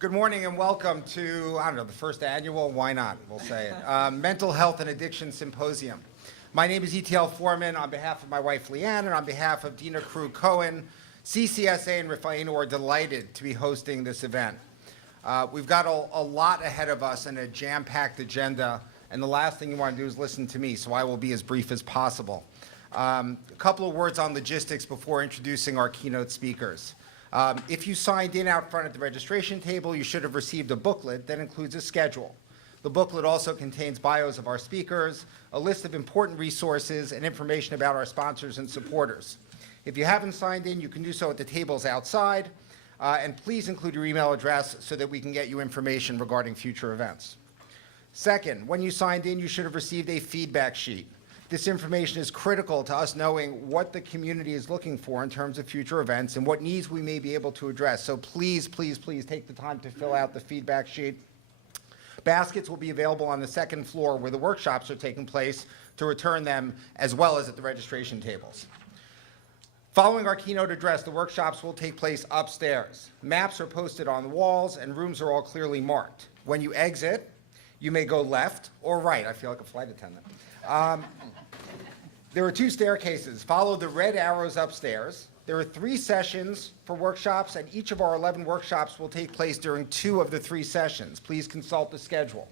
Good morning and welcome to, I don't know, the first annual, why not, we'll say it, Mental Health and Addiction Symposium. My name is E.T.L. Foreman on behalf of my wife Leanne and on behalf of Dina Crew Cohen. CCSA and Rifeinu are delighted to be hosting this event. We've got a lot ahead of us and a jam-packed agenda, and the last thing you want to do is listen to me, so I will be as brief as possible. A couple of words on logistics before introducing our keynote speakers. If you signed in out front at the registration table, you should have received a booklet that includes a schedule. The booklet also contains bios of our speakers, a list of important resources, and information about our sponsors and supporters. If you haven't signed in, you can do so at the tables outside, and please include your email address so that we can get you information regarding future events. Second, when you signed in, you should have received a feedback sheet. This information is critical to us knowing what the community is looking for in terms of future events and what needs we may be able to address. So please, please, please take the time to fill out the feedback sheet. Baskets will be available on the second floor where the workshops are taking place to return them, as well as at the registration tables. Following our keynote address, the workshops will take place upstairs. Maps are posted on the walls and rooms are all clearly marked. When you exit, you may go left or right. I feel like a flight attendant. There are 2 staircases. Follow the red arrows upstairs. There are 3 sessions for workshops, and each of our 11 workshops will take place during 2 of the 3 sessions. Please consult the schedule.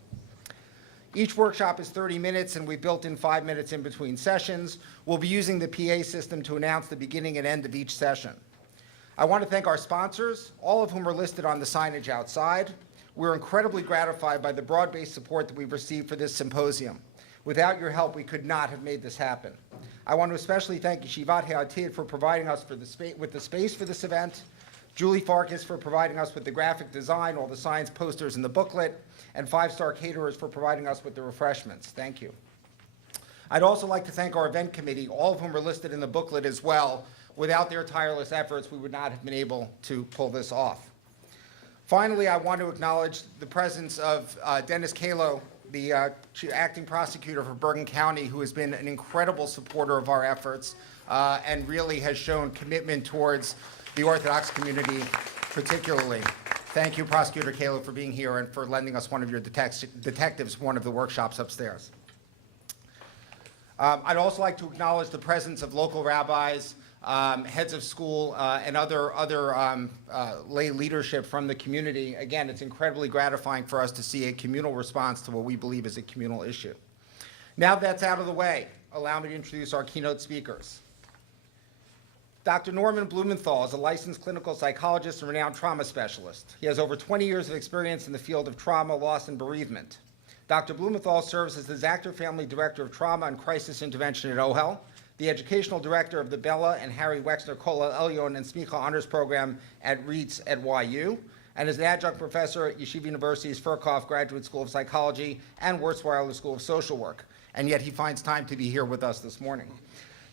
Each workshop is 30 minutes, and we've built in 5 minutes in between sessions. We'll be using the PA system to announce the beginning and end of each session. I want to thank our sponsors, all of whom are listed on the signage outside. We're incredibly gratified by the broad-based support that we've received for this symposium. Without your help, we could not have made this happen. I want to especially thank Yeshivat Ha'atid for providing us with the space for this event, Julie Farkas for providing us with the graphic design, all the signs, posters, and the booklet, and 5-Star Caterers for providing us with the refreshments. Thank you. I'd also like to thank our event committee, all of whom are listed in the booklet as well. Without their tireless efforts, we would not have been able to pull this off. Finally, I want to acknowledge the presence of Dennis Kalo, the acting prosecutor for Bergen County, who has been an incredible supporter of our efforts and really has shown commitment towards the Orthodox community particularly. Thank you, Prosecutor Kalo, for being here and for lending us one of your detectives one of the workshops upstairs. I'd also like to acknowledge the presence of local rabbis, heads of school, and other lay leadership from the community. Again, it's incredibly gratifying for us to see a communal response to what we believe is a communal issue. Now that's out of the way, allow me to introduce our keynote speakers. Dr. Norman Blumenthal is a licensed clinical psychologist and renowned trauma specialist. He has over 20 years of experience in the field of trauma, loss, and bereavement. Dr. Blumenthal serves as the Zachter Family Director of Trauma and Crisis Intervention at OHEL, the Educational Director of the Bella and Harry Wexner Kollel Elyon and Smicha Honors Program at REITs at YU, and is an adjunct professor at Yeshiva University's Furkov Graduate School of Psychology and Wurzweiler School of Social Work, and yet he finds time to be here with us this morning.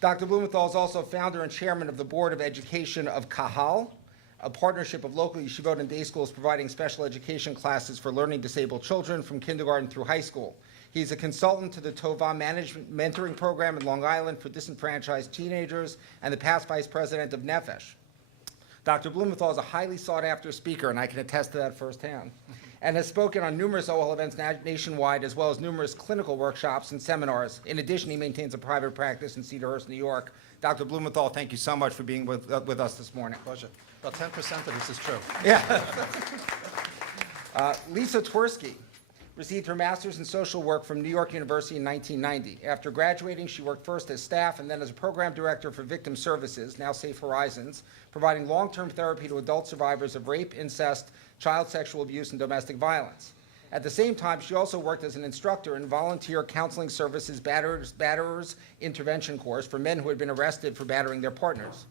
Dr. Blumenthal is also founder and chairman of the Board of Education of Kahal, a partnership of local yeshivot and day schools providing special education classes for learning disabled children from kindergarten through high school. He's a consultant to the Tova Management Mentoring Program in Long Island for disenfranchised teenagers and the past vice president of Nefesh. Dr. Blumenthal is a highly sought-after speaker, and I can attest to that firsthand, and has spoken on numerous OHEL events nationwide, as well as numerous clinical workshops and seminars. In addition, he maintains a private practice in Cedarhurst, New York. Dr. Blumenthal, thank you so much for being with us this morning. Pleasure. About 10% of this is true. Yeah. Lisa Twersky received her master's in social work from New York University in 1990. After graduating, she worked first as staff and then as a program director for Victim Services, now Safe Horizons, providing long-term therapy to adult survivors of rape, incest, child sexual abuse, and domestic violence. At the same time, she also worked as an instructor in volunteer counseling services batterers intervention course for men who had been arrested for battering their partners.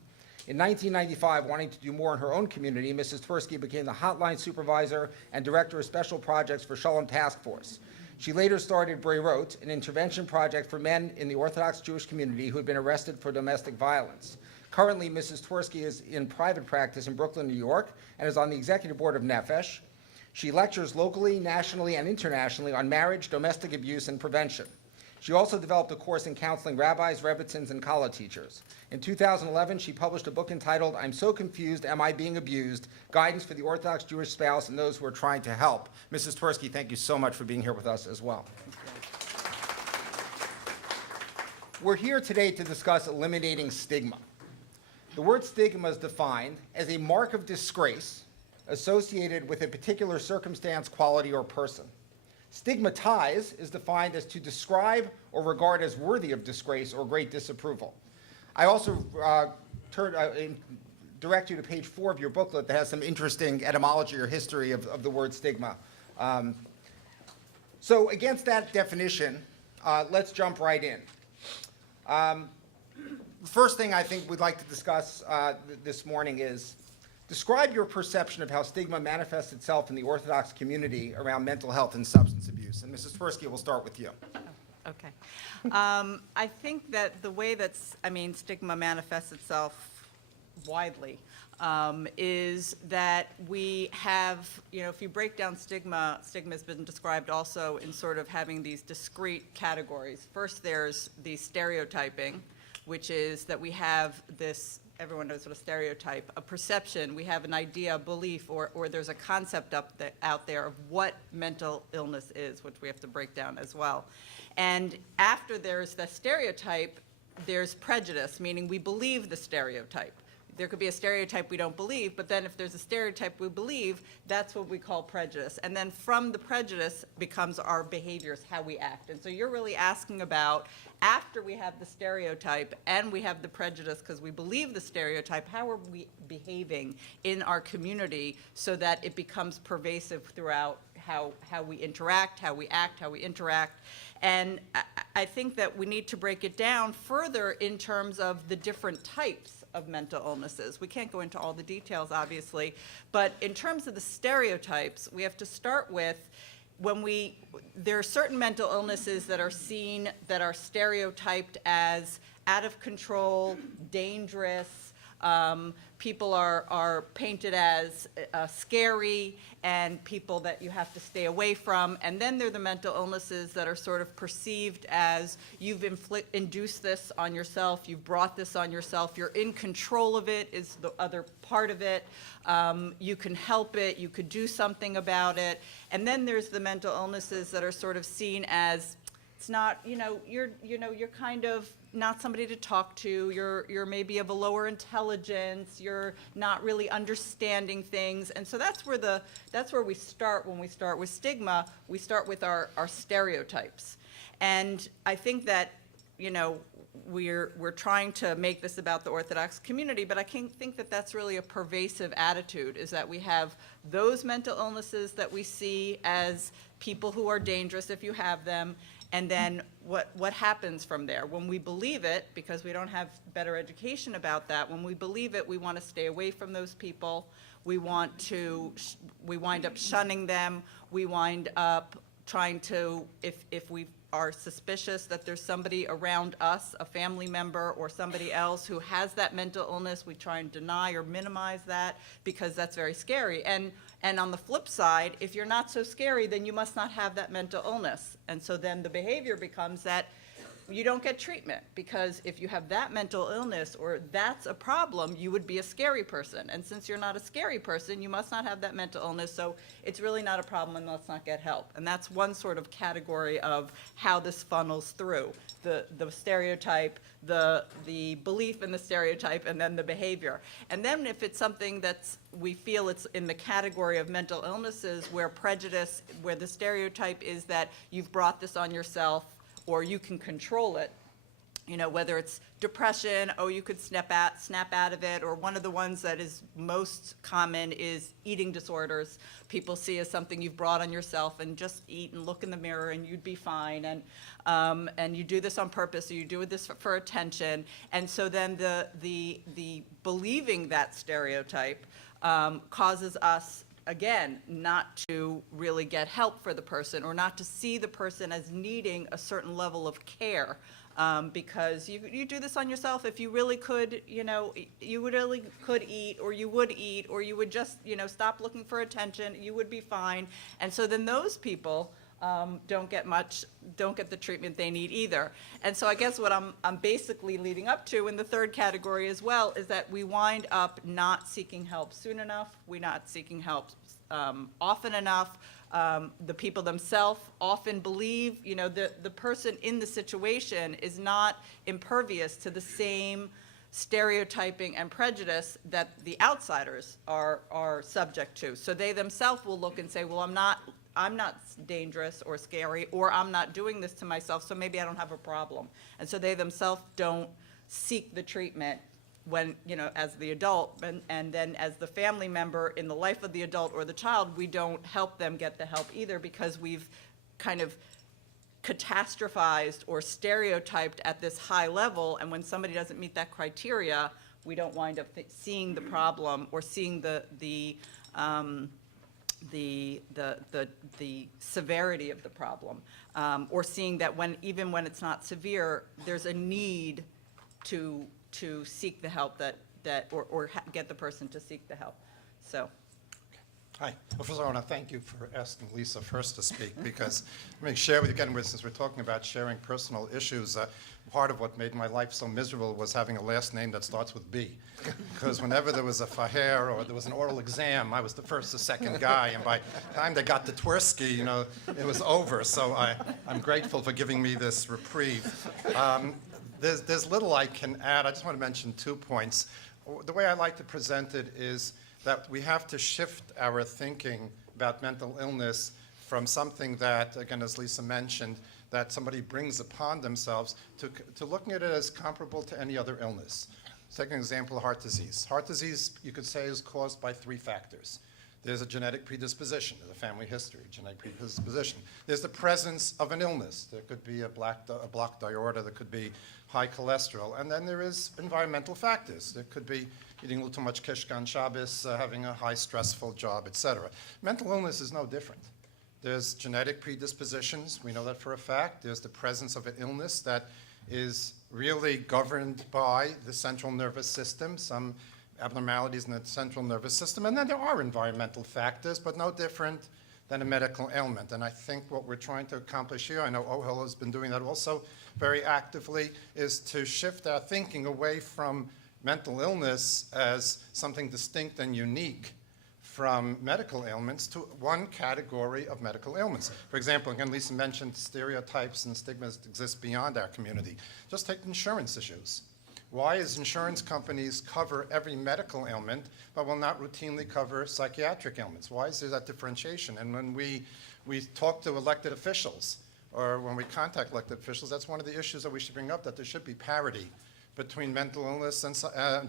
In 1995, wanting to do more in her own community, Mrs. Twersky became the hotline supervisor and director of special projects for Shalom Task Force. She later started Breirot, an intervention project for men in the Orthodox Jewish community who had been arrested for domestic violence. Currently, Mrs. Twersky is in private practice in Brooklyn, New York, and is on the executive board of Nefesh. She lectures locally, nationally, and internationally on marriage, domestic abuse, and prevention. She also developed a course in counseling rabbis, rebbitzins, and college teachers. In 2011, she published a book entitled, I'm So Confused, Am I Being Abused? Guidance for the Orthodox Jewish Spouse and Those Who Are Trying to Help. Mrs. Twersky, thank you so much for being here with us as well. We're here today to discuss eliminating stigma. The word stigma is defined as a mark of disgrace associated with a particular circumstance, quality, or person. Stigmatize is defined as to describe or regard as worthy of disgrace or great disapproval. I also direct you to page 4 of your booklet that has some interesting etymology or history of the word stigma. So against that definition, let's jump right in. The first thing I think we'd like to discuss this morning is describe your perception of how stigma manifests itself in the Orthodox community around mental health and substance abuse. And Mrs. Twersky, we'll start with you. Okay. I think that the way that, stigma manifests itself widely is that we have, if you break down stigma, stigma has been described also in sort of having these discrete categories. First, there's the stereotyping, which is that we have this, everyone knows what a stereotype, a perception, we have an idea, a belief, or there's a concept out there of what mental illness is, which we have to break down as well. And after there's the stereotype, there's prejudice, meaning we believe the stereotype. There could be a stereotype we don't believe, but then if there's a stereotype we believe, that's what we call prejudice. And then from the prejudice becomes our behaviors, how we act. And so you're really asking about, after we have the stereotype and we have the prejudice because we believe the stereotype, how are we behaving in our community so that it becomes pervasive throughout how we interact, how we act, how we interact. And I think that we need to break it down further in terms of the different types of mental illnesses. We can't go into all the details, obviously, but in terms of the stereotypes, we have to start with there are certain mental illnesses that are seen, that are stereotyped as out of control, dangerous, people are painted as scary and people that you have to stay away from. And then there are the mental illnesses that are sort of perceived as you've induced this on yourself, you've brought this on yourself, you're in control of it is the other part of it. You can help it, you could do something about it. And then there's the mental illnesses that are sort of seen as it's not, you're kind of not somebody to talk to, you're maybe of a lower intelligence, you're not really understanding things. And so that's where we start when we start with stigma. We start with our stereotypes. And I think that, we're trying to make this about the Orthodox community, but I think that that's really a pervasive attitude, is that we have those mental illnesses that we see as people who are dangerous if you have them. And then what happens from there? When we believe it, because we don't have better education about that, when we believe it, we want to stay away from those people. We wind up shunning them. We wind up trying to, if we are suspicious that there's somebody around us, a family member or somebody else who has that mental illness, we try and deny or minimize that because that's very scary. And on the flip side, if you're not so scary, then you must not have that mental illness. And so then the behavior becomes that you don't get treatment, because if you have that mental illness or that's a problem, you would be a scary person. And since you're not a scary person, you must not have that mental illness, so it's really not a problem and let's not get help. And that's one sort of category of how this funnels through. The stereotype, the belief in the stereotype, and then the behavior. And then if it's something we feel it's in the category of mental illnesses where prejudice, where the stereotype is that you've brought this on yourself, or you can control it, whether it's depression, you could snap out of it, or one of the ones that is most common is eating disorders. People see as something you've brought on yourself, and just eat and look in the mirror and you'd be fine, and you do this on purpose, or you do this for attention. And so then the believing that stereotype causes us, again, not to really get help for the person, or not to see the person as needing a certain level of care, because you do this on yourself. If you really could, you really could eat, or you would just, stop looking for attention, you would be fine. And so then those people don't get the treatment they need either. And so I guess what I'm basically leading up to in the third category as well is that we wind up not seeking help soon enough, we're not seeking help often enough. The people themselves often believe, the person in the situation is not impervious to the same stereotyping and prejudice that the outsiders are subject to. So they themselves will look and say, well, I'm not dangerous or scary, or I'm not doing this to myself, so maybe I don't have a problem. And so they themselves don't seek the treatment when, as the adult, and then as the family member in the life of the adult or the child, we don't help them get the help either because we've kind of catastrophized or stereotyped at this high level, and when somebody doesn't meet that criteria, we don't wind up seeing the problem or seeing the severity of the problem, or seeing that even when it's not severe, there's a need to seek the help or get the person to seek the help. So. Hi. Well, first I want to thank you for asking Lisa first to speak, because let me share with you again, since we're talking about sharing personal issues, part of what made my life so miserable was having a last name that starts with B. Because whenever there was a faher or there was an oral exam, I was the first or second guy, and by the time they got to Tversky, it was over. So I'm grateful for giving me this reprieve. There's little I can add. I just want to mention 2 points. The way I like to present it is that we have to shift our thinking about mental illness from something that, again, as Lisa mentioned, that somebody brings upon themselves to looking at it as comparable to any other illness. Take an example of heart disease. Heart disease, you could say, is caused by 3 factors. There's a genetic predisposition, there's a family history, genetic predisposition. There's the presence of an illness. There could be a blocked aorta, there could be high cholesterol, and then there is environmental factors. There could be eating a little too much kishka on Shabbos, having a high stressful job, etc. Mental illness is no different. There's genetic predispositions, we know that for a fact. There's the presence of an illness that is really governed by the central nervous system, some abnormalities in the central nervous system, and then there are environmental factors, but no different than a medical ailment. And I think what we're trying to accomplish here, I know OHEL has been doing that also very actively, is to shift our thinking away from mental illness as something distinct and unique from medical ailments to one category of medical ailments. For example, again, Lisa mentioned stereotypes and stigmas that exist beyond our community. Just take insurance issues. Why is insurance companies cover every medical ailment but will not routinely cover psychiatric ailments? Why is there that differentiation? And when we talk to elected officials or when we contact elected officials, that's one of the issues that we should bring up, that there should be parity between mental illness and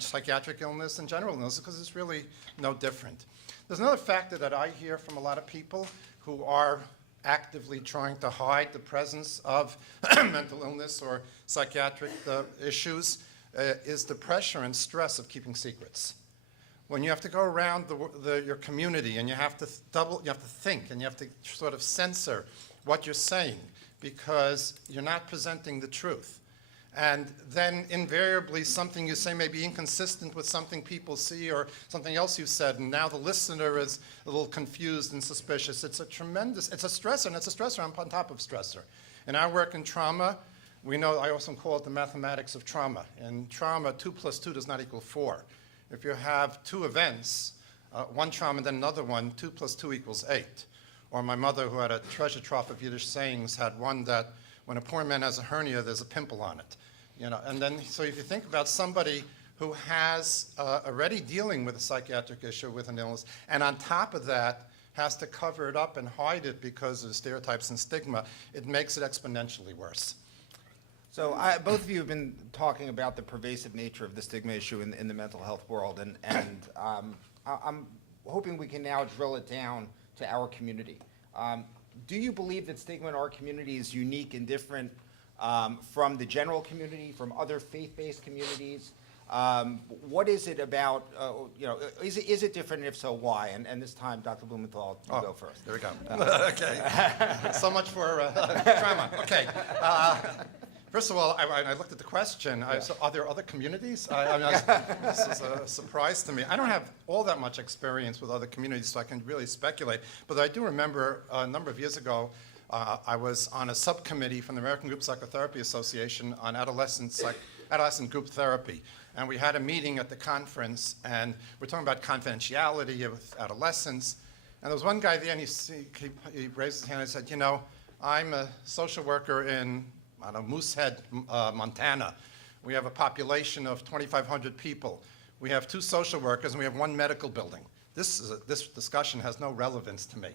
psychiatric illness and general illness, because it's really no different. There's another factor that I hear from a lot of people who are actively trying to hide the presence of mental illness or psychiatric issues, is the pressure and stress of keeping secrets. When you have to go around your community and you have to think and you have to sort of censor what you're saying because you're not presenting the truth. And then invariably something you say may be inconsistent with something people see or something else you said, and now the listener is a little confused and suspicious. It's a stressor, and it's a stressor on top of stressor. In our work in trauma, we know, I also call it the mathematics of trauma. In trauma, 2 + 2 does not equal 4. If you have 2 events, one trauma and then another one, 2 + 2 = 8. Or my mother, who had a treasure trove of Yiddish sayings, had one that when a poor man has a hernia, there's a pimple on it. And then, so if you think about somebody who has already dealing with a psychiatric issue, with an illness, and on top of that has to cover it up and hide it because of stereotypes and stigma, it makes it exponentially worse. So both of you have been talking about the pervasive nature of the stigma issue in the mental health world, and I'm hoping we can now drill it down to our community. Do you believe that stigma in our community is unique and different from the general community, from other faith-based communities? What is it about, is it different, and if so, why? And this time, Dr. Blumenthal, you go first. There we go. Okay. So much for trauma. Okay. First of all, I looked at the question. So are there other communities? This is a surprise to me. I don't have all that much experience with other communities, so I can really speculate. But I do remember a number of years ago, I was on a subcommittee from the American Group Psychotherapy Association on adolescent group therapy. And we had a meeting at the conference, and we're talking about confidentiality with adolescents. And there was one guy there, and he raised his hand and said, you know, I'm a social worker in, I don't know, Moosehead, Montana. We have a population of 2,500 people. We have 2 social workers, and we have 1 medical building. This discussion has no relevance to me.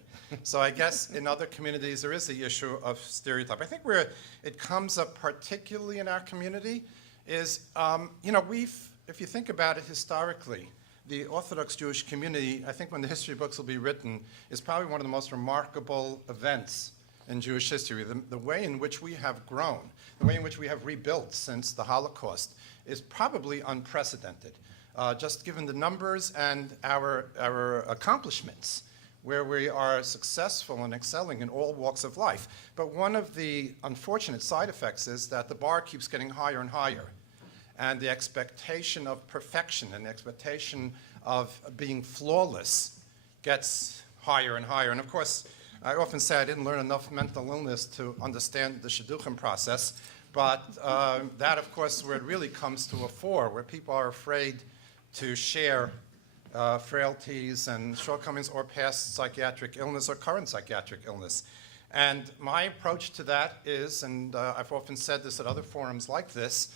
So I guess in other communities there is the issue of stereotype. I think where it comes up particularly in our community is, you know, if you think about it historically, the Orthodox Jewish community, I think when the history books will be written, is probably one of the most remarkable events in Jewish history. The way in which we have grown, the way in which we have rebuilt since the Holocaust is probably unprecedented. Just given the numbers and our accomplishments, where we are successful and excelling in all walks of life. But one of the unfortunate side effects is that the bar keeps getting higher and higher. And the expectation of perfection and the expectation of being flawless gets higher and higher. And of course, I often say I didn't learn enough mental illness to understand the shidduchim process, but that, of course, where it really comes to a fore, where people are afraid to share frailties and shortcomings or past psychiatric illness or current psychiatric illness. And my approach to that is, and I've often said this at other forums like this,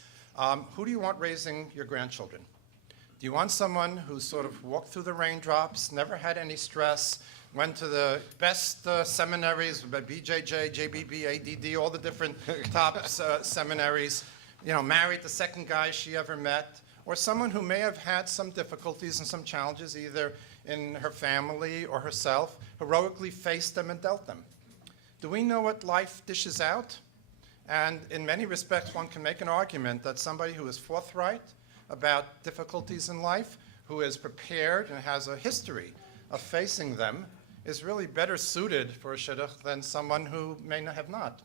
who do you want raising your grandchildren? Do you want someone who sort of walked through the raindrops, never had any stress, went to the best seminaries, BJJ, JBB, ADD, all the different top seminaries, you know, married the second guy she ever met, or someone who may have had some difficulties and some challenges either in her family or herself, heroically faced them and dealt them? Do we know what life dishes out? And in many respects, one can make an argument that somebody who is forthright about difficulties in life, who is prepared and has a history of facing them, is really better suited for a shidduch than someone who may not have not.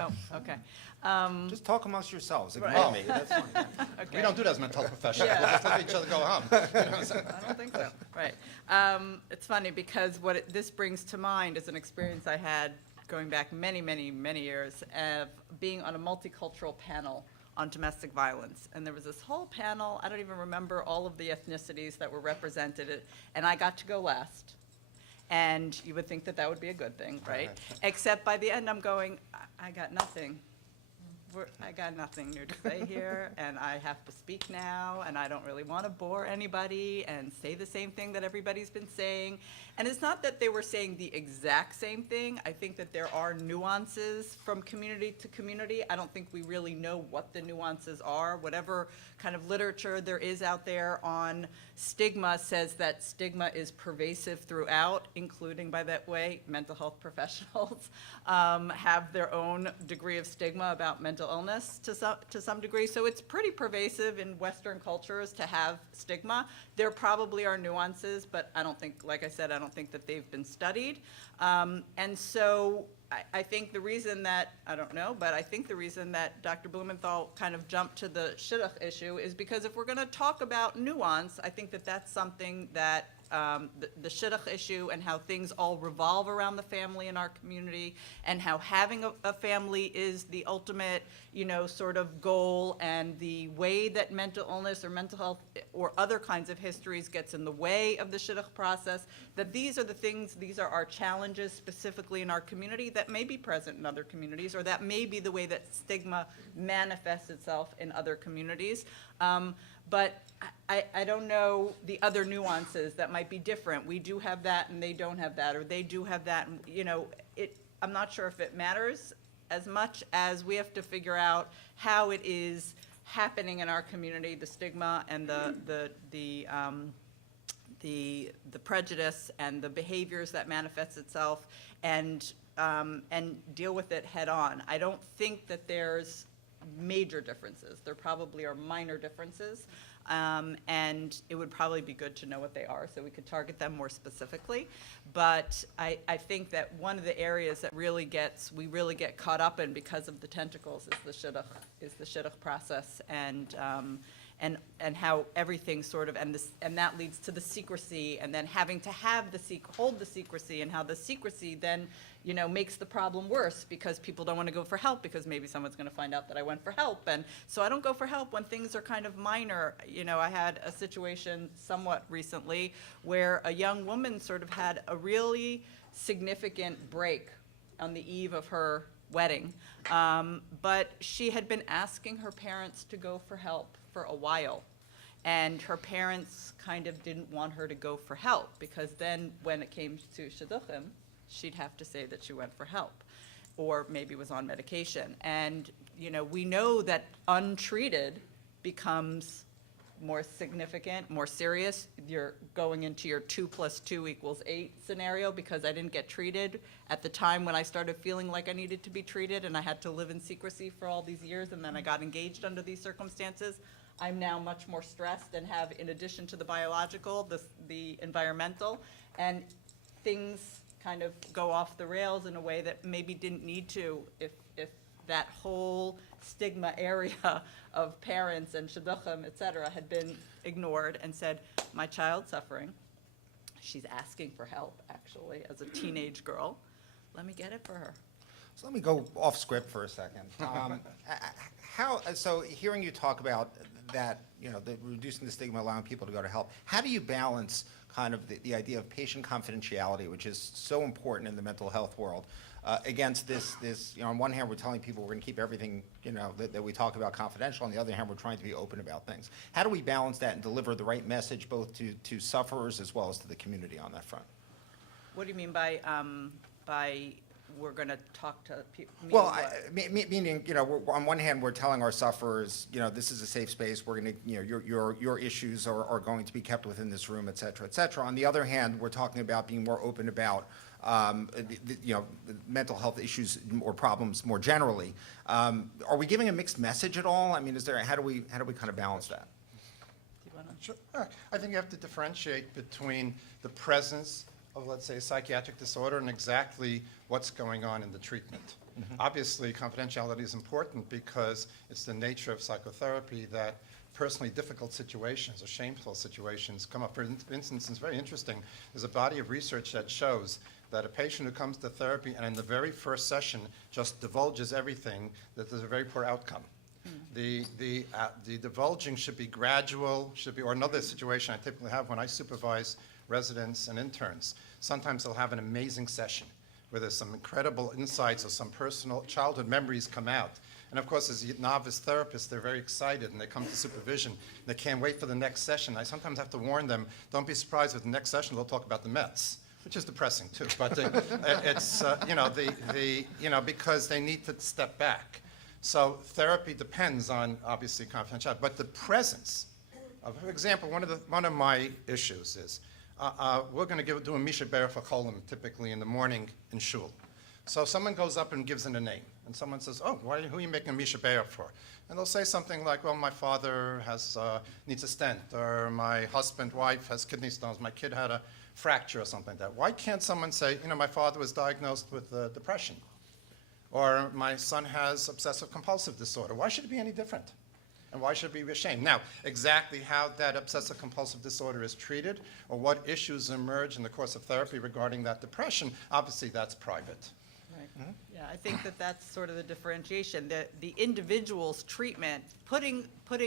Oh, okay. Just talk amongst yourselves, ignore Right. me, that's fine. Okay. We don't do that as mental professionals. Yeah. We'll just let each other go home. I don't think so. Right. It's funny because what this brings to mind is an experience I had going back many, many, many years of being on a multicultural panel on domestic violence. And there was this whole panel, I don't even remember all of the ethnicities that were represented, and I got to go last. And you would think that that would be a good thing, right? Except by the end, I'm going, I got nothing. I got nothing new to say here, and I have to speak now, and I don't really want to bore anybody and say the same thing that everybody's been saying. And it's not that they were saying the exact same thing. I think that there are nuances from community to community. I don't think we really know what the nuances are. Whatever kind of literature there is out there on stigma says that stigma is pervasive throughout, including, by that way, mental health professionals have their own degree of stigma about mental illness to some degree. So it's pretty pervasive in Western cultures to have stigma. There probably are nuances, but I don't think, like I said, I don't think that they've been studied. And so I think the reason that, I don't know, but I think the reason that Dr. Blumenthal kind of jumped to the shidduch issue is because if we're going to talk about nuance, I think that that's something that the shidduch issue and how things all revolve around the family in our community, and how having a family is the ultimate, you know, sort of goal, and the way that mental illness or mental health or other kinds of histories gets in the way of the shidduch process, that these are the things, these are our challenges specifically in our community that may be present in other communities, or that may be the way that stigma manifests itself in other communities. But I don't know the other nuances that might be different. We do have that and they don't have that, or they do have that, and, you know, I'm not sure if it matters as much as we have to figure out how it is happening in our community, the stigma and the prejudice and the behaviors that manifests itself, and deal with it head on. I don't think that there's major differences. There probably are minor differences, and it would probably be good to know what they are so we could target them more specifically. But I think that one of the areas that we really get caught up in because of the tentacles is the shidduch process, and and how everything sort of, and that leads to the secrecy, and then having to have hold the secrecy, and how the secrecy then, makes the problem worse because people don't want to go for help because maybe someone's going to find out that I went for help. And so I don't go for help when things are kind of minor. I had a situation somewhat recently where a young woman sort of had a really significant break on the eve of her wedding. But she had been asking her parents to go for help for a while. And her parents kind of didn't want her to go for help because then when it came to shidduchim, she'd have to say that she went for help or maybe was on medication. And, we know that untreated becomes more significant, more serious. You're going into your 2 + 2 = 8 scenario because I didn't get treated at the time when I started feeling like I needed to be treated, and I had to live in secrecy for all these years, and then I got engaged under these circumstances. I'm now much more stressed and have, in addition to the biological, the environmental, and things kind of go off the rails in a way that maybe didn't need to if that whole stigma area of parents and shidduchim, et cetera, had been ignored and said, my child's suffering. She's asking for help, actually, as a teenage girl. Let me get it for her. So let me go off script for a second. So hearing you talk about that, reducing the stigma, allowing people to go to help, how do you balance kind of the idea of patient confidentiality, which is so important in the mental health world, against this, on one hand, we're telling people we're going to keep everything, that we talk about confidential. On the other hand, we're trying to be open about things. How do we balance that and deliver the right message both to sufferers as well as to the community on that front? What do you mean by we're going to talk to people? Well, meaning, on one hand, we're telling our sufferers, this is a safe space. We're going to, your issues are going to be kept within this room, et cetera, et cetera. On the other hand, we're talking about being more open about, mental health issues or problems more generally. Are we giving a mixed message at all? I mean, how do we kind of balance that? Do you wanna- Sure. I think you have to differentiate between the presence of, let's say, a psychiatric disorder and exactly what's going on in the treatment. Mm-hmm. Obviously, confidentiality is important because it's the nature of psychotherapy that personally difficult situations or shameful situations come up. For instance, it's very interesting. There's a body of research that shows that a patient who comes to therapy and in the very first session just divulges everything, that there's a very poor outcome. The divulging should be gradual, or another situation I typically have when I supervise residents and interns. Sometimes they'll have an amazing session where there's some incredible insights or some personal childhood memories come out. And of course, as novice therapists, they're very excited and they come to supervision. They can't wait for the next session. I sometimes have to warn them, don't be surprised if the next session they'll talk about the Mets, which is depressing too. But it's, because they need to step back. So therapy depends on, obviously, confidentiality. But the presence of, for example, one of my issues is, we're going to do a Misha Ber for Cholim typically in the morning in shul. So someone goes up and gives in a name, and someone says, "Oh, who are you making a Misha Ber for?" And they'll say something like, "Well, my father needs a stent, or my wife has kidney stones, my kid had a fracture," or something like that. Why can't someone say, my father was diagnosed with depression, or my son has obsessive compulsive disorder? Why should it be any different? And why should we be ashamed? Now, exactly how that obsessive compulsive disorder is treated or what issues emerge in the course of therapy regarding that depression, obviously that's private. Right. Mm-hmm. Yeah, I think that's sort of the differentiation. The individual's treatment, putting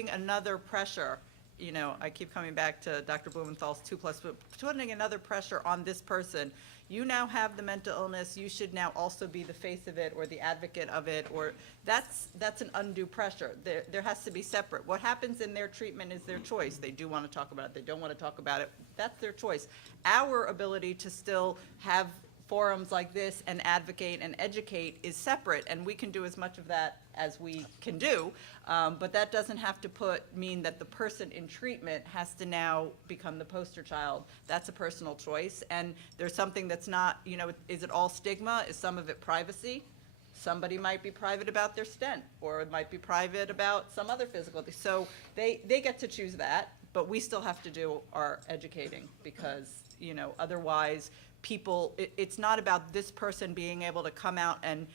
another pressure, I keep coming back to Dr. Blumenthal's 2+, but putting another pressure on this person. You now have the mental illness, you should now also be the face of it or the advocate of it, or that's an undue pressure. There has to be separate. What happens in their treatment is their choice. They do want to talk about it, they don't want to talk about it. That's their choice. Our ability to still have forums like this and advocate and educate is separate, and we can do as much of that as we can do, but that doesn't have to mean that the person in treatment has to now become the poster child. That's a personal choice, and there's something that's not, is it all stigma? Is some of it privacy? Somebody might be private about their stent, or it might be private about some other physical thing. So they get to choose that, but we still have to do our educating because, otherwise people, it's not about this person being able to come out and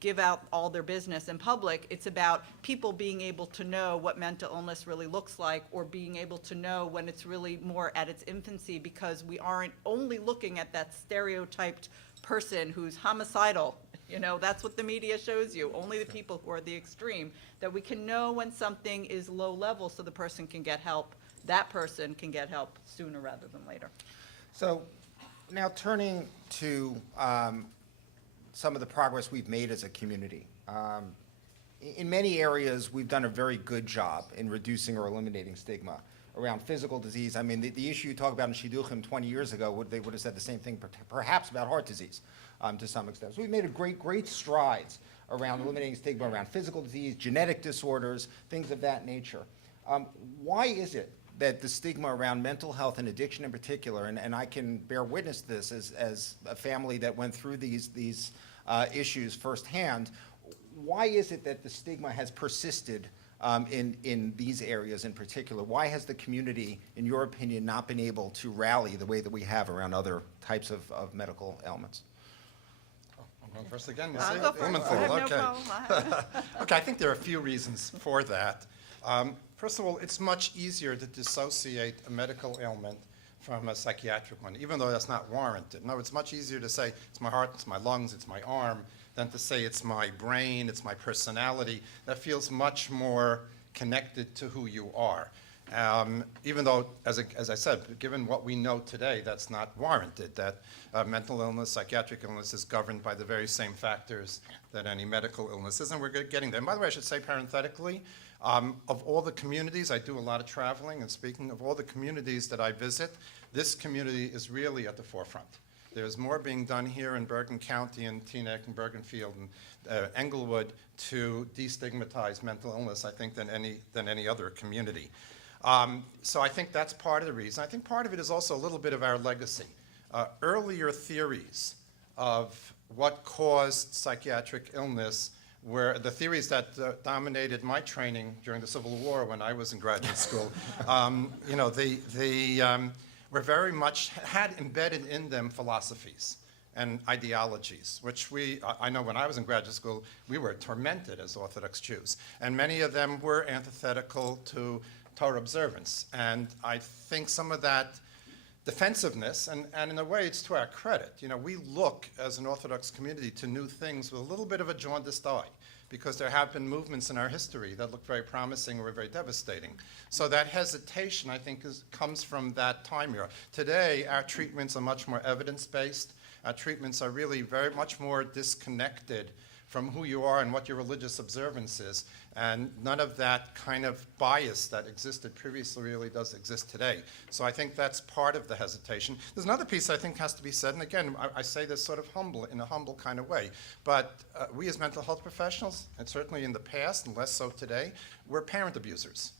give out all their business in public. It's about people being able to know what mental illness really looks like, or being able to know when it's really more at its infancy, because we aren't only looking at that stereotyped person who's homicidal. That's what the media shows you, only the people who are the extreme, that we can know when something is low level so the person can get help. That person can get help sooner rather than later. So now turning to some of the progress we've made as a community. In many areas, we've done a very good job in reducing or eliminating stigma around physical disease. I mean, the issue you talk about in Shidduchim 20 years ago, they would have said the same thing perhaps about heart disease to some extent. So we've made great strides around eliminating stigma around physical disease, genetic disorders, things of that nature. Why is it that the stigma around mental health and addiction in particular, and I can bear witness to this as a family that went through these issues firsthand, why is it that the stigma has persisted in these areas in particular? Why has the community, in your opinion, not been able to rally the way that we have around other types of medical ailments? I'm going first again. I'll go first. I have no problem. Okay, I think there are a few reasons for that. First of all, it's much easier to dissociate a medical ailment from a psychiatric one, even though that's not warranted. No, it's much easier to say it's my heart, it's my lungs, it's my arm, than to say it's my brain, it's my personality. That feels much more connected to who you are. Even though, as I said, given what we know today, that's not warranted, that mental illness, psychiatric illness is governed by the very same factors that any medical illness is, and we're getting there. And by the way, I should say parenthetically, of all the communities, I do a lot of traveling and speaking, of all the communities that I visit, this community is really at the forefront. There's more being done here in Bergen County and Teaneck and Bergenfield and Englewood to destigmatize mental illness, I think, than any other community. So I think that's part of the reason. I think part of it is also a little bit of our legacy. Earlier theories of what caused psychiatric illness were the theories that dominated my training during the Civil War when I was in graduate school. Were very much, had embedded in them philosophies and ideologies, which I know when I was in graduate school, we were tormented as Orthodox Jews. And many of them were antithetical to Torah observance. And I think some of that defensiveness, and in a way it's to our credit. We look as an Orthodox community to new things with a little bit of a jaundiced eye, because there have been movements in our history that look very promising or very devastating. So that hesitation, I think, comes from that time era. Today, our treatments are much more evidence-based. Our treatments are really very much more disconnected from who you are and what your religious observance is. And none of that kind of bias that existed previously really does exist today. So I think that's part of the hesitation. There's another piece I think has to be said, and again, I say this sort of in a humble kind of way, but we as mental health professionals, and certainly in the past, and less so today, we're parent abusers.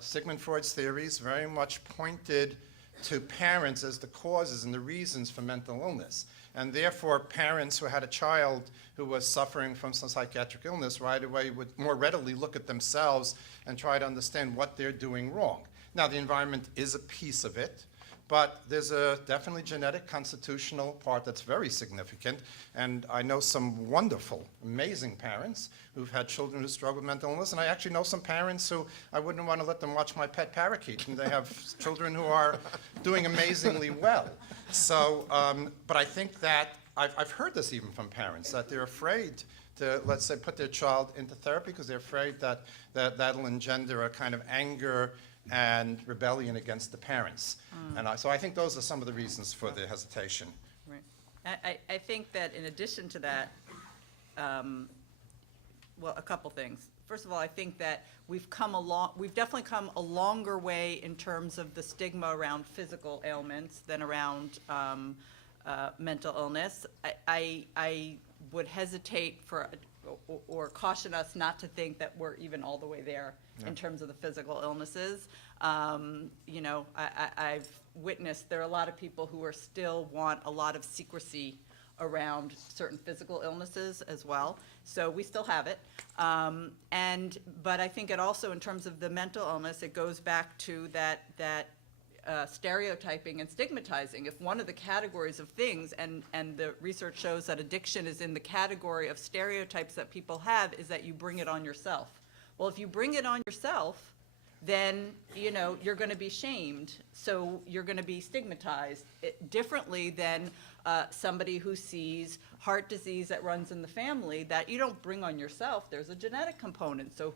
Sigmund Freud's theories very much pointed to parents as the causes and the reasons for mental illness. And therefore, parents who had a child who was suffering from some psychiatric illness right away would more readily look at themselves and try to understand what they're doing wrong. Now, the environment is a piece of it, but there's a definitely genetic constitutional part that's very significant. And I know some wonderful, amazing parents who've had children who struggle with mental illness. And I actually know some parents who I wouldn't want to let them watch my pet parakeet. And they have children who are doing amazingly well. So, but I think that I've heard this even from parents, that they're afraid to, let's say, put their child into therapy because they're afraid that'll engender a kind of anger and rebellion against the parents. And so I think those are some of the reasons for the hesitation. Right. I think that in addition to that, well, a couple things. First of all, I think that we've definitely come a longer way in terms of the stigma around physical ailments than around mental illness. I would hesitate or caution us not to think that we're even all the way there in terms of the physical illnesses. I've witnessed there are a lot of people who still want a lot of secrecy around certain physical illnesses as well. So we still have it. But I think it also, in terms of the mental illness, it goes back to that stereotyping and stigmatizing. If one of the categories of things, and the research shows that addiction is in the category of stereotypes that people have, is that you bring it on yourself. Well, if you bring it on yourself, then, you know, you're going to be shamed, so you're going to be stigmatized differently than somebody who sees heart disease that runs in the family that you don't bring on yourself. There's a genetic component, so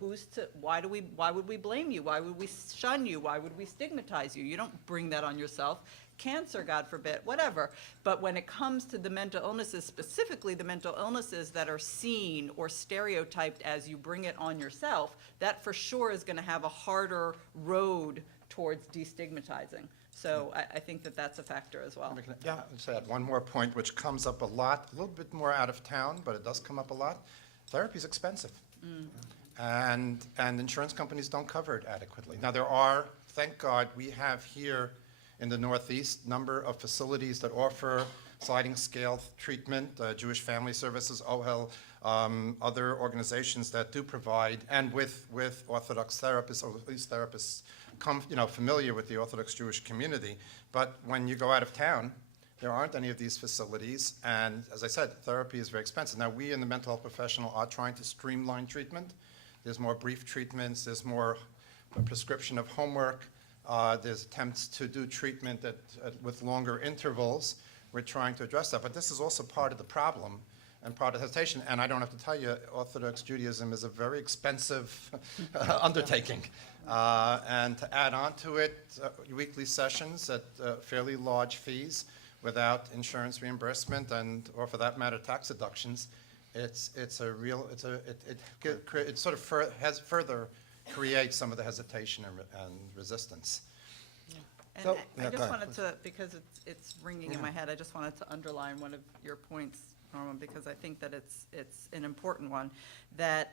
why would we blame you? Why would we shun you? Why would we stigmatize you? You don't bring that on yourself. Cancer, God forbid, whatever. But when it comes to the mental illnesses, specifically the mental illnesses that are seen or stereotyped as you bring it on yourself, that for sure is going to have a harder road towards destigmatizing. So I think that that's a factor as well. Yeah, I'll just add one more point, which comes up a lot, a little bit more out of town, but it does come up a lot. Therapy is expensive. And insurance companies don't cover it adequately. Now, there are, thank God, we have here in the Northeast number of facilities that offer sliding scale treatment, Jewish Family Services, OHEL, other organizations that do provide, and with Orthodox therapists, or at least therapists familiar with the Orthodox Jewish community. But when you go out of town, there aren't any of these facilities, and as I said, therapy is very expensive. Now, we in the mental health professional are trying to streamline treatment. There's more brief treatments, there's more prescription of homework, there's attempts to do treatment with longer intervals. We're trying to address that, but this is also part of the problem and part of the hesitation. And I don't have to tell you, Orthodox Judaism is a very expensive undertaking. And to add on to it, weekly sessions at fairly large fees without insurance reimbursement or for that matter, tax deductions, it sort of further creates some of the hesitation and resistance. And So- I Yeah, go just ahead, wanted to, because it's ringing in my head, I just wanted to underline one of your points, Norman, because I think that it's an important one, that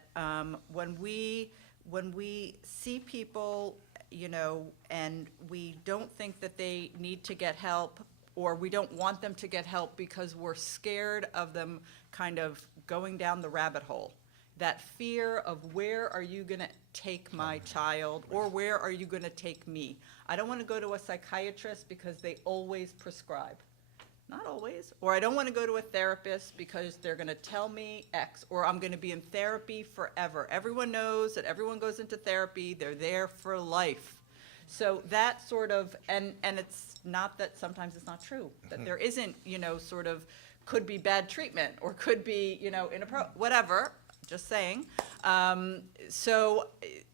when we see people, you know, and we don't think that they need to get help, or we don't want them to get help because we're scared of them kind of going down the rabbit hole. That fear of where are you going to take my child, or where are you going to take me? I don't want to go to a psychiatrist because they always prescribe. Not always. Or I don't want to go to a therapist because they're going to tell me X, or I'm going to be in therapy forever. Everyone knows that everyone goes into therapy, they're there for life. So that sort of, and it's not that sometimes it's not true, that there isn't, you know, sort of could be bad treatment or could be, you know, whatever, just saying. So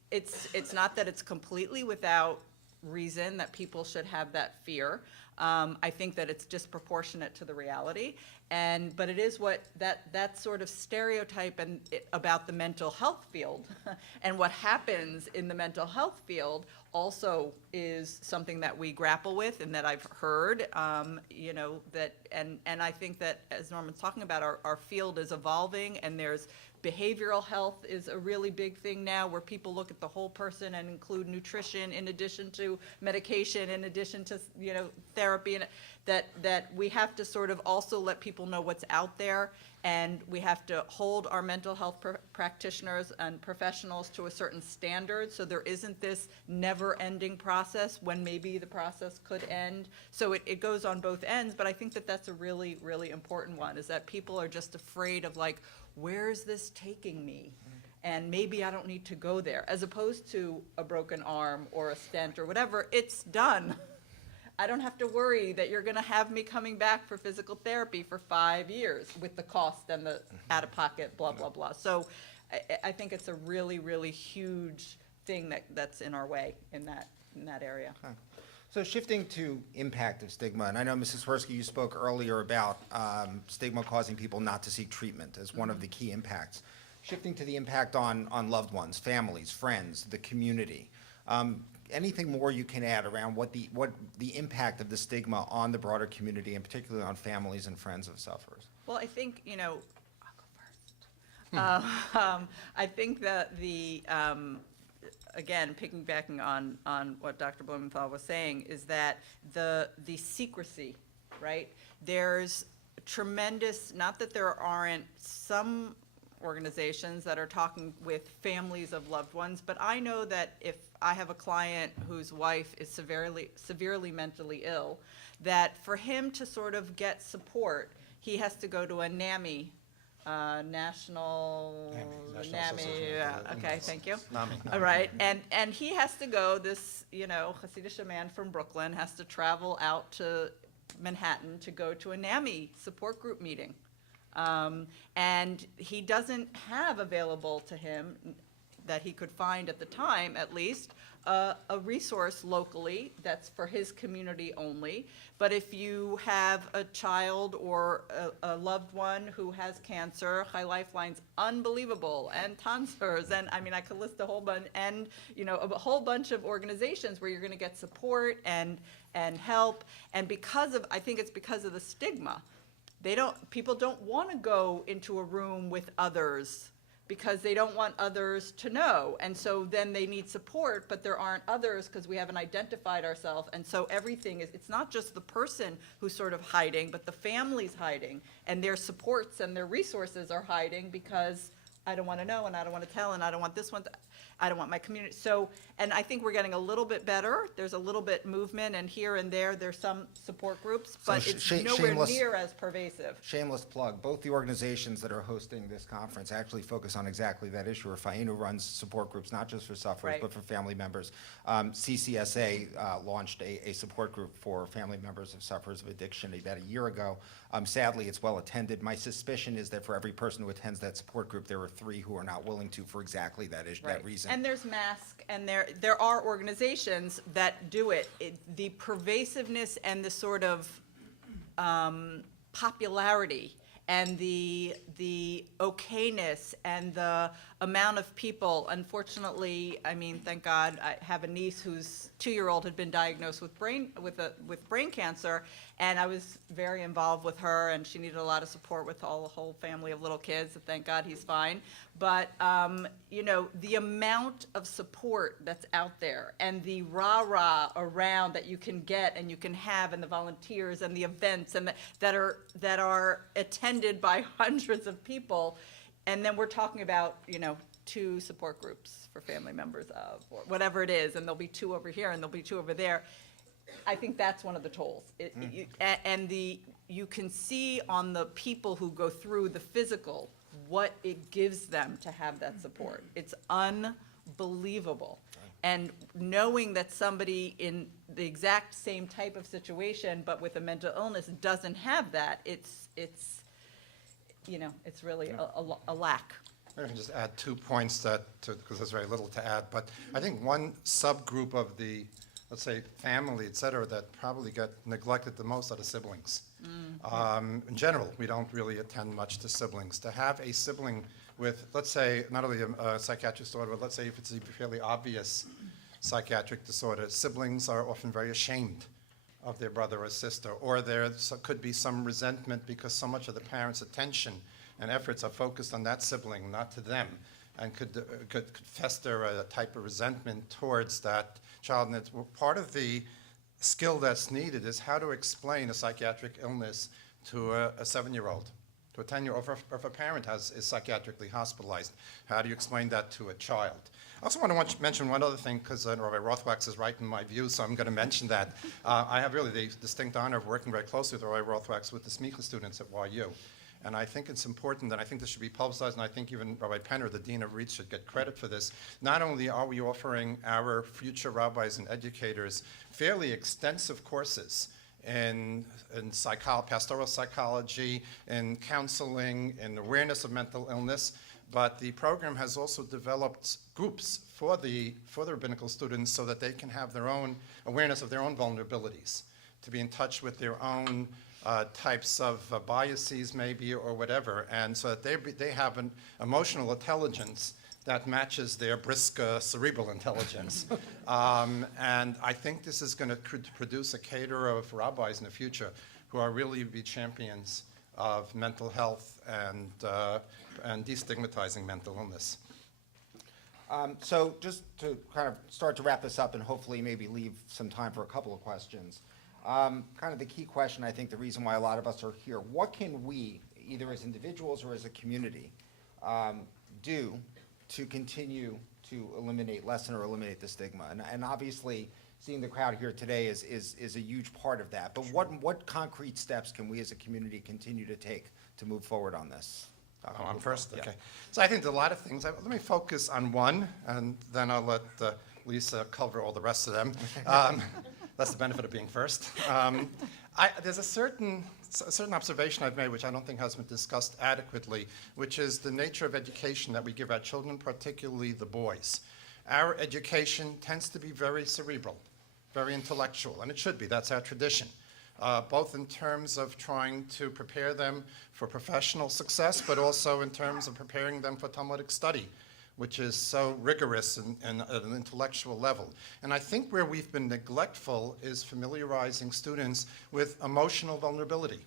it's not that it's completely without reason that people should have that fear. I think that it's disproportionate to the reality, but it is what that sort of stereotype about the mental health field and what happens in the mental health field also is something that we grapple with and that I've heard, you know, that and I think that, as Norman's talking about, our field is evolving, and there's behavioral health is a really big thing now, where people look at the whole person and include nutrition in addition to medication, in addition to, you know, therapy, and that we have to sort of also let people know what's out there, and we have to hold our mental health practitioners and professionals to a certain standard, so there isn't this never-ending process when maybe the process could end. So it goes on both ends, but I think that that's a really, really important one, is that people are just afraid of, like, where is this taking me? And maybe I don't need to go there, as opposed to a broken arm or a stent or whatever. It's done. I don't have to worry that you're going to have me coming back for physical therapy for 5 years with the cost and the out-of-pocket, blah, blah, blah. So I think it's a really, really huge thing that's in our way in that area. Okay. So shifting to impact of stigma, and I know, Mrs. Swirsky, you spoke earlier about stigma causing people not to seek treatment as one of the key impacts. Shifting to the impact on loved ones, families, friends, the community. Anything more you can add around what the impact of the stigma on the broader community, and particularly on families and friends of sufferers? Well, I think, you know, I'll go first. I think that again, piggybacking on what Dr. Blumenthal was saying, is that the secrecy, right? There's tremendous, not that there aren't some organizations that are talking with families of loved ones, but I know that if I have a client whose wife is severely mentally ill, that for him to sort of get support, he has to go to a NAMI, National Association yeah, of okay, Illness. thank you. NAMI. All right, and he has to go, this, Hasidic man from Brooklyn has to travel out to Manhattan to go to a NAMI support group meeting. And he doesn't have available to him, that he could find at the time at least, a resource locally that's for his community only. But if you have a child or a loved one who has cancer, High Lifeline's unbelievable, and Tonsors, and I mean, I could list a whole bunch, and, a whole bunch of organizations where you're gonna get support and help. And I think it's because of the stigma. People don't wanna go into a room with others because they don't want others to know. And so then they need support, but there aren't others because we haven't identified ourselves. And so it's not just the person who's sort of hiding, but the family's hiding, and their supports and their resources are hiding because I don't want to know, and I don't want to tell, and I don't want this one, I don't want my community. So, and I think we're getting a little bit better. There's a little bit movement, and here and there's some support groups, but it's nowhere near as pervasive. Shameless plug, both the organizations that are hosting this conference actually focus on exactly that issue. Rafainu runs support groups, not just for sufferers, Right. but for family members. CCSA launched a support group for family members of sufferers of addiction about a year ago. Sadly, it's well attended. My suspicion is that for every person who attends that support group, there are 3 who are not willing to for exactly that issue, that Right. reason. And there's MASC, and there are organizations that do it. The pervasiveness and the sort of popularity and the okayness and the amount of people, unfortunately, I mean, thank God, I have a niece whose 2-year-old had been diagnosed with brain cancer, and I was very involved with her, and she needed a lot of support with the whole family of little kids, and thank God he's fine. But, the amount of support that's out there and the rah-rah around that you can get and you can have, and the volunteers and the events and that are attended by hundreds of people, and then we're talking about, 2 support groups for family members of, or whatever it is, and there'll be 2 over here and there'll be 2 over there. I think that's one of the tolls. You can see on the people who go through the physical what it gives them to have that support. It's unbelievable. And knowing that somebody in the exact same type of situation but with a mental illness doesn't have that, it's really a lack. I can just add 2 points because there's very little to add, but I think one subgroup of the, let's say, family, et cetera, that probably get neglected the most are the siblings. In general, we don't really attend much to siblings. To have a sibling with, let's say, not only a psychiatric disorder, but let's say if it's a fairly obvious psychiatric disorder, siblings are often very ashamed of their brother or sister, or there could be some resentment because so much of the parent's attention and efforts are focused on that sibling, not to them, and could fester a type of resentment towards that child. And it's part of the skill that's needed is how to explain a psychiatric illness to a 7-year-old, to a 10-year-old, or if a parent is psychiatrically hospitalized. How do you explain that to a child? I also want to mention one other thing, because Rabbi Rothwax is right in my view, so I'm going to mention that. I have really the distinct honor of working very closely with Rabbi Rothwax with the Smicha students at YU. And I think it's important, and I think this should be publicized, and I think even Rabbi Penner, the Dean of Reeds, should get credit for this. Not only are we offering our future rabbis and educators fairly extensive courses in pastoral psychology, in counseling, in awareness of mental illness, but the program has also developed groups for the rabbinical students so that they can have their own awareness of their own vulnerabilities, to be in touch with their own types of biases maybe or whatever, and so that they have an emotional intelligence that matches their brisk cerebral intelligence. And I think this is going to produce a cadre of rabbis in the future who are really be champions of mental health and destigmatizing mental illness. So just to kind of start to wrap this up and hopefully maybe leave some time for a couple of questions. Kind of the key question, I think the reason why a lot of us are here, what can we, either as individuals or as a community, do to continue to lessen or eliminate the stigma? And obviously, seeing the crowd here today is a huge part of that. But what concrete steps can we as a community continue to take to move forward on this? Oh, I'm first? Yeah. Okay. So I think there are a lot of things. Let me focus on one, and then I'll let Lisa cover all the rest of them. That's the benefit of being first. There's a certain observation I've made, which I don't think has been discussed adequately, which is the nature of education that we give our children, particularly the boys. Our education tends to be very cerebral, very intellectual, and it should be. That's our tradition. Both in terms of trying to prepare them for professional success, but also in terms of preparing them for Talmudic study, which is so rigorous and at an intellectual level. And I think where we've been neglectful is familiarizing students with emotional vulnerability,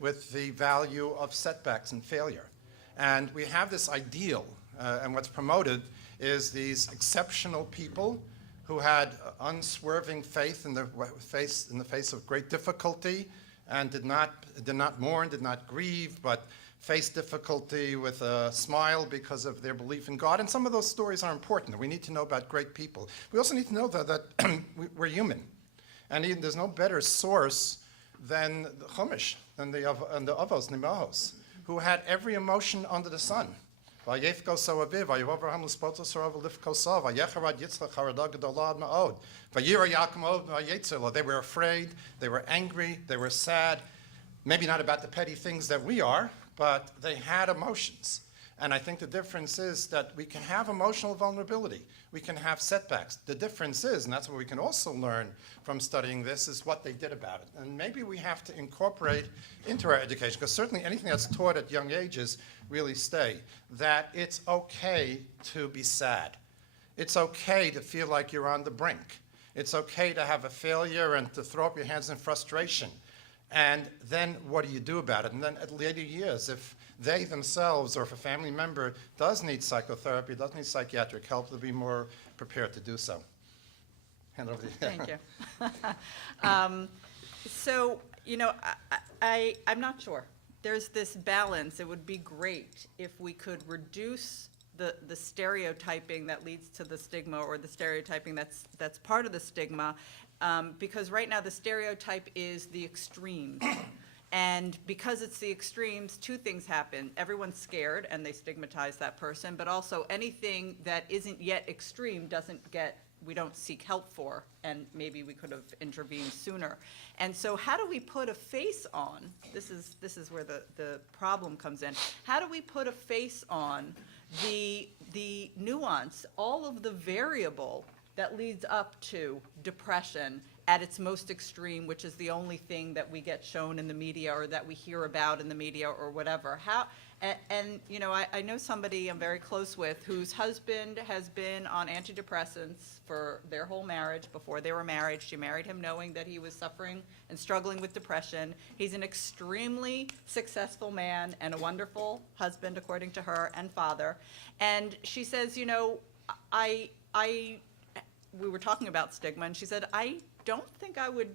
with the value of setbacks and failure. And we have this ideal, and what's promoted is these exceptional people who had unswerving faith in the face of great difficulty, and did not mourn, did not grieve, but faced difficulty with a smile because of their belief in God. And some of those stories are important. We need to know about great people. We also need to know that we're human, and even there's no better source than the Chumash, than the Avos, the Imahos, who had every emotion under the sun. They were afraid, they were angry, they were sad, maybe not about the petty things that we are, but they had emotions. And I think the difference is that we can have emotional vulnerability. We can have setbacks. The difference is, and that's what we can also learn from studying this, is what they did about it. And maybe we have to incorporate into our education, because certainly anything that's taught at young ages really stay, that it's okay to be sad. It's okay to feel like you're on the brink. It's okay to have a failure and to throw up your hands in frustration. And then what do you do about it? And then at later years, if they themselves or if a family member does need psychotherapy, does need psychiatric help, they'll be more prepared to do so. Hand over to you. Thank you. So, I'm not sure. There's this balance. It would be great if we could reduce the stereotyping that leads to the stigma, or the stereotyping that's part of the stigma, because right now the stereotype is the extremes. And because it's the extremes, two things happen. Everyone's scared and they stigmatize that person, but also anything that isn't yet extreme we don't seek help for, and maybe we could have intervened sooner. And so how do we put a face on, this is where the problem comes in, how do we put a face on the nuance, all of the variable that leads up to depression at its most extreme, which is the only thing that we get shown in the media or that we hear about in the media or whatever. I know somebody I'm very close with whose husband has been on antidepressants for their whole marriage. Before they were married, she married him knowing that he was suffering and struggling with depression. He's an extremely successful man and a wonderful husband, according to her, and father. And she says, we were talking about stigma, and she said, I don't think I would,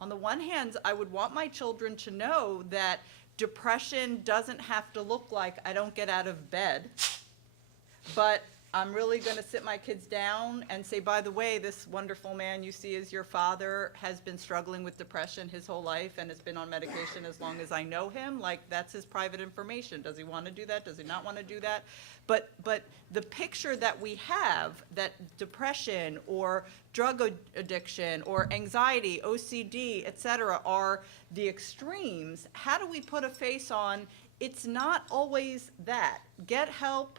on the one hand, I would want my children to know that depression doesn't have to look like I don't get out of bed, but I'm really going to sit my kids down and say, by the way, this wonderful man you see as your father has been struggling with depression his whole life and has been on medication as long as I know him. Like, that's his private information. Does he want to do that? Does he not want to do that? But the picture that we have, that depression or drug addiction or anxiety, OCD, et cetera, are the extremes, how do we put a face on, it's not always that. Get help.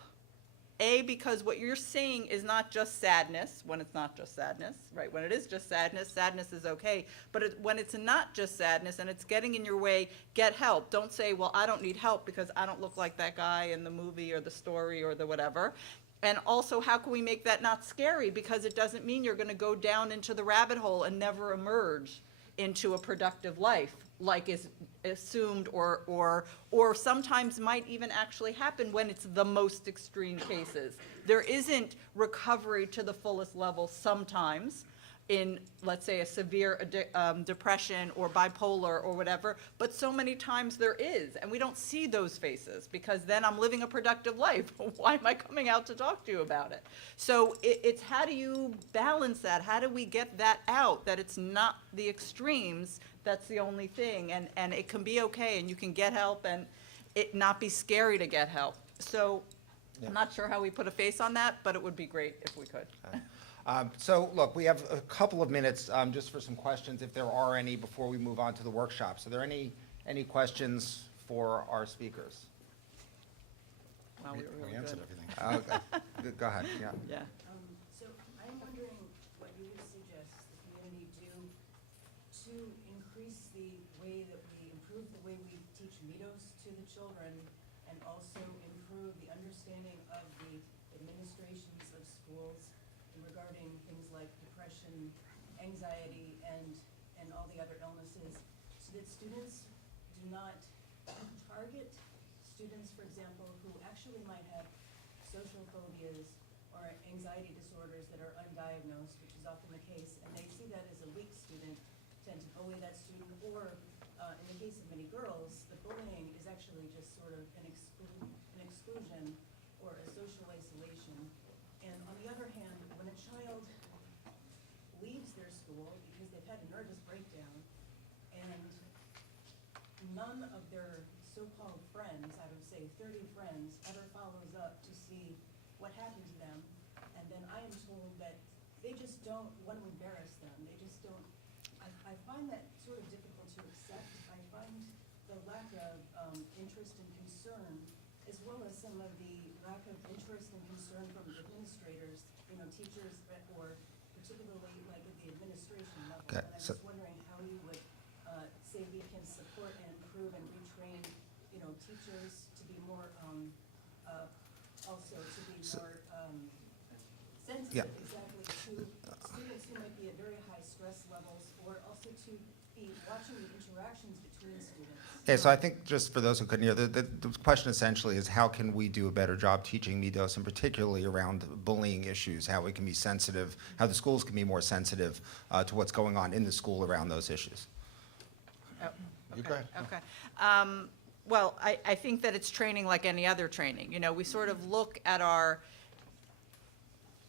Because what you're saying is not just sadness, when it's not just sadness, right? When it is just sadness, sadness is okay. But when it's not just sadness and it's getting in your way, get help. Don't say, well, I don't need help because I don't look like that guy in the movie or the story or the whatever. And also, how can we make that not scary? Because it doesn't mean you're going to go down into the rabbit hole and never emerge into a productive life, like is assumed or sometimes might even actually happen when it's the most extreme cases. There isn't recovery to the fullest level sometimes. in, let's say, a severe depression or bipolar or whatever, but so many times there is, and we don't see those faces, because then I'm living a productive life. Why am I coming out to talk to you about it? So it's how do you balance that? How do we get that out, that it's not the extremes that's the only thing, and it can be okay, and you can get help, and it not be scary to get help. So I'm not sure how we put a face on that, but it would be great if we could. So, look, we have a couple of minutes just for some questions, if there are any, before we move on to the workshops. Are there any questions for our speakers? Wow, we were We really answered good. everything. Go ahead, yeah. Yeah. So I'm wondering what you would suggest the community do to increase the way that we improve the way we teach mitos to the children, and also improve the understanding of the administrations of schools regarding things like depression, anxiety, and all the other illnesses, so that students do not target students, for example, who actually might have social phobias or anxiety disorders that are undiagnosed, which is often the case, and they see that as a weak student, tend to bully that student, or in the case of many girls, the bullying is actually just sort of an exclusion or a social isolation. And on the other hand, when a child leaves their school because they've had a nervous breakdown, and none of their so-called friends, out of say 30 friends, ever follows up to see what happened to them, and then I am told that they just don't want to embarrass them. They just don't. I find that sort of difficult to accept. I find the lack of interest and concern, as well as some of the lack of interest and concern from administrators, teachers, or particularly like at the administration level. Okay, And I'm so- just wondering how you would say we can support and improve and retrain, teachers to be more, also to be more Yeah. sensitive, exactly, to students who might be at very high stress levels, or also to be watching the interactions between students. Yeah, so I think, just for those who couldn't hear, the question essentially is, how can we do a better job teaching mitos, and particularly around bullying issues, how we can be sensitive, how the schools can be more sensitive to what's going on in the school around those issues? Oh, You okay, go ahead. Okay. Well, I think that it's training like any other training. We sort of look at our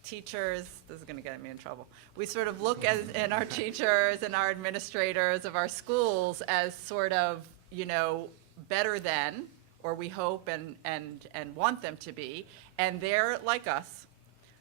teachers, this is going to get me in trouble. We sort of look in our teachers and our administrators of our schools as sort of, better than, or we hope and want them to be, and they're like us,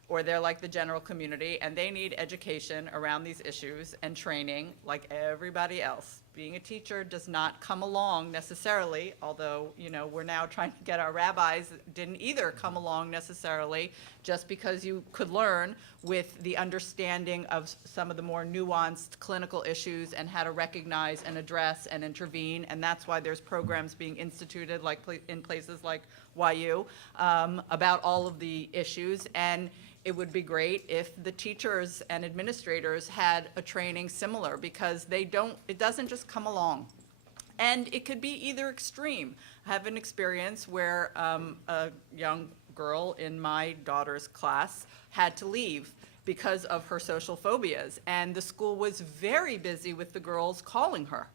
or they're like the general community, and they need education around these issues and training like everybody else. Being a teacher does not come along necessarily, although, we're now trying to get our rabbis didn't either come along necessarily, just because you could learn with the understanding of some of the more nuanced clinical issues and how to recognize and address and intervene, and that's why there's programs being instituted like in places like YU about all of the issues. And it would be great if the teachers and administrators had a training similar, because it doesn't just come along. And it could be either extreme. I have an experience where a young girl in my daughter's class had to leave because of her social phobias, and the school was very busy with the girls calling her.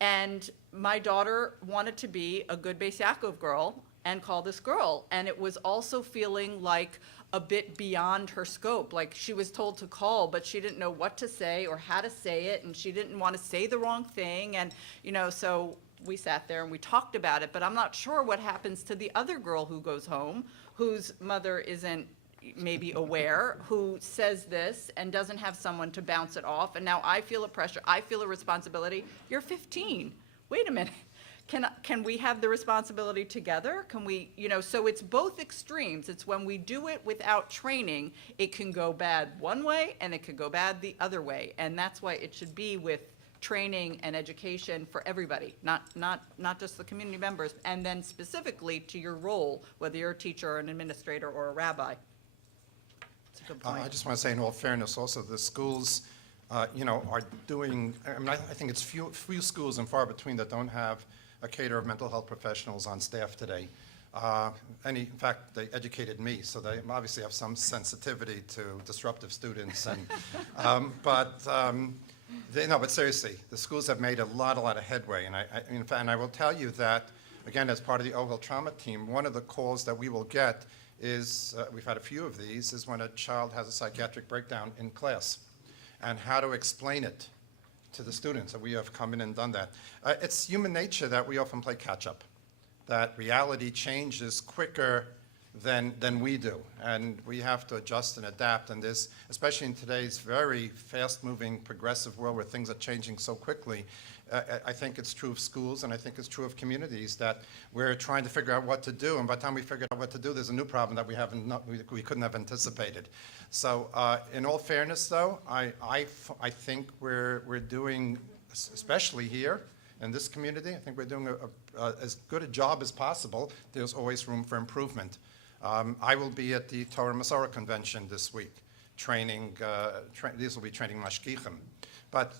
And my daughter wanted to be a good Beis Yaakov girl and call this girl, and it was also feeling like a bit beyond her scope. Like, she was told to call, but she didn't know what to say or how to say it, and she didn't want to say the wrong thing. And, so we sat there and we talked about it, but I'm not sure what happens to the other girl who goes home, whose mother isn't maybe aware, who says this and doesn't have someone to bounce it off. And now I feel a pressure, I feel a responsibility. You're 15. Wait a minute. Can we have the responsibility together? Can we, so it's both extremes. It's when we do it without training, it can go bad one way and it could go bad the other way. And that's why it should be with training and education for everybody, not just the community members, and then specifically to your role, whether you're a teacher or an administrator or a rabbi. It's a good point. I just want to say, in all fairness, also, the schools, are doing, I think it's few schools and far between that don't have a caterer of mental health professionals on staff today. In fact, they educated me, so they obviously have some sensitivity to disruptive students. And, but seriously, the schools have made a lot of headway. And in fact, I will tell you that, again, as part of the Oval Trauma Team, one of the calls that we will get is, we've had a few of these, is when a child has a psychiatric breakdown in class, and how to explain it to the students. And we have come in and done that. It's human nature that we often play catch-up, that reality changes quicker than we do, and we have to adjust and adapt. And this, especially in today's very fast-moving, progressive world where things are changing so quickly, I think it's true of schools, and I think it's true of communities, that we're trying to figure out what to do, and by the time we figure out what to do, there's a new problem that we couldn't have anticipated. So, in all fairness, though, I think we're doing, especially here in this community, I think we're doing as good a job as possible. There's always room for improvement. I will be at the Torah Masorah Convention this week, training, these will be training mashgichim. But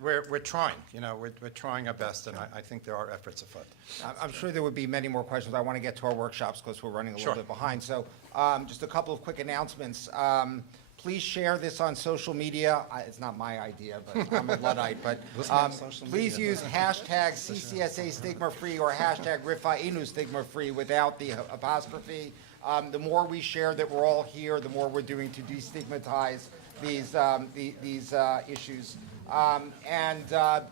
we're trying, we're trying our best, and I think there are efforts afoot. I'm sure there would be many more questions. I want to get to our workshops because we're running a little Sure. bit behind. So just a couple of quick announcements. Please share this on social media. It's not my idea, but I'm a Luddite. But Listen on social please media. use hashtag CCSA stigma free or hashtag Rifa'inu stigma free without the apostrophe. The more we share that we're all here, the more we're doing to destigmatize these issues.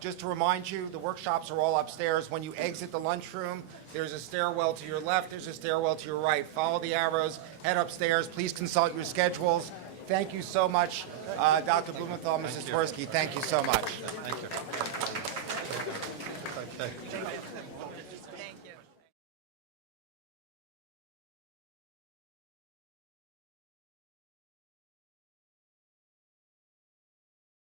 Just to remind you, the workshops are all upstairs. When you exit the lunchroom, there's a stairwell to your left, there's a stairwell to your right. Follow the arrows, head upstairs. Please consult your schedules. Thank you so much, Dr. Blumenthal, Mrs. Tversky. Thank you so much. Thank you. Okay.